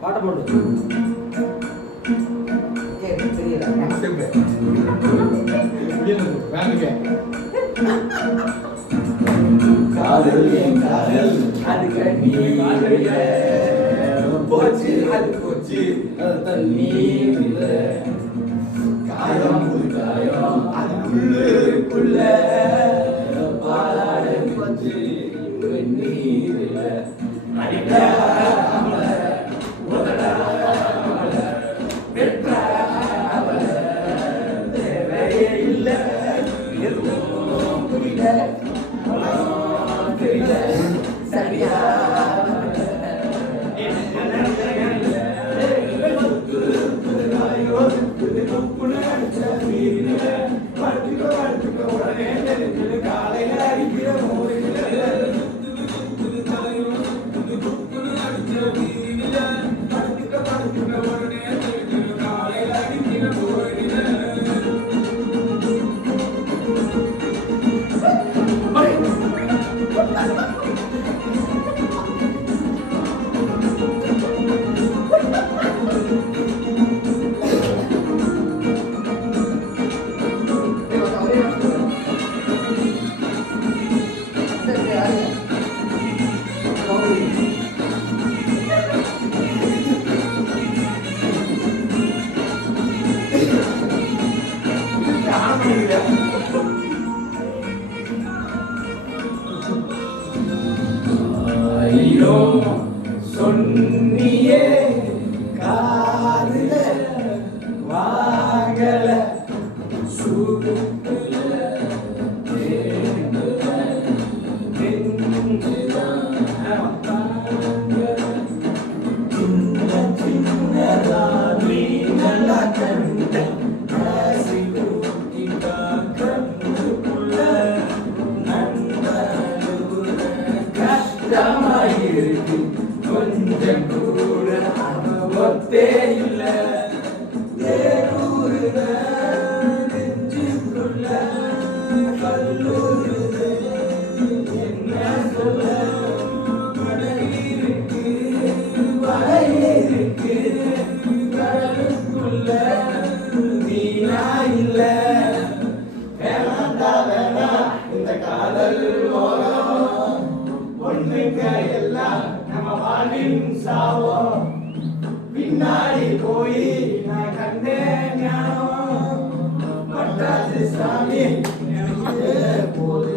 பாட்ட போடு. தெரியல காதல் என் காதல் அது கண்ணீர் போச்சு அது போச்சு தண்ணீர் காயம் ஒரு காயம் அது உள்ளுக்குள்ள பாலாட போச்சு நீர் அடிக்காமல உதடாமல வெற்றாமல தேவையே இல்லை எதுவும் புரியல தெரியல சரியா காலையில் அடிக்கிற சொன்னியே காதுல வாங்கல சுகுல சின்னதா நீ நல்லா கண்ட கஷ்டமாயிருக்கு கொஞ்சம் கூட அனுபவத்தே இல்ல தேரூருத நெஞ்சுக்குள்ள கல்லூருத என்ன சொல்ல மழையிருக்கு மழையிருக்கு கடலுக்குள்ள நீனா இல்ல வேணாண்டா வேணா இந்த காதல் மோகம் ஒண்ணுங்க எல்லாம் நம்ம வாழ்வின் சாவோம் பின்னாடி போய் நான் கண்டேன் ஞானம் பட்டாசு சாமி போது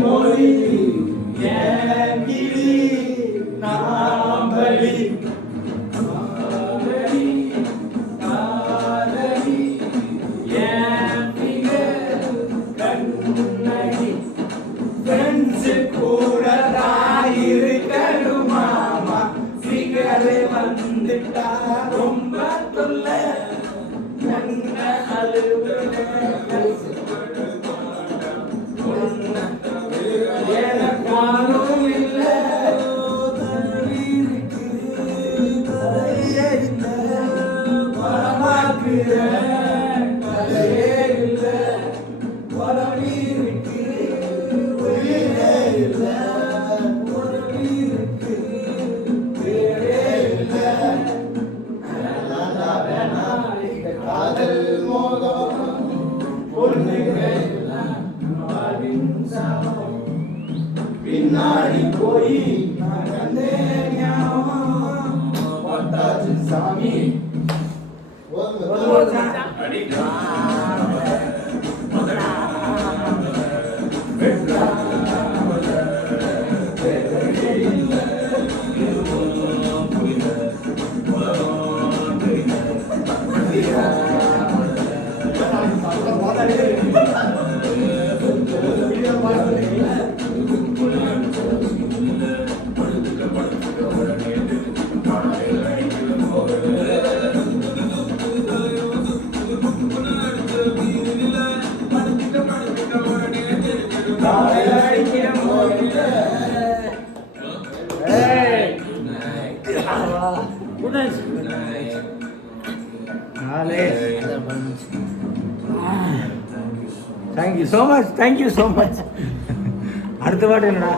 மொழி நாம்பலி கண்ணடி ஃப்ரெண்ட்ஸு கூட இருக்கணும் மாமா சிகரை வந்துட்டா ரொம்ப தொல்ல நல்ல அழுவல எனக்காரும் இல்லை பின்னாடி போய் சாமி தேங்க்யூ ஸோ மச் அடுத்த பாட்டு என்னடா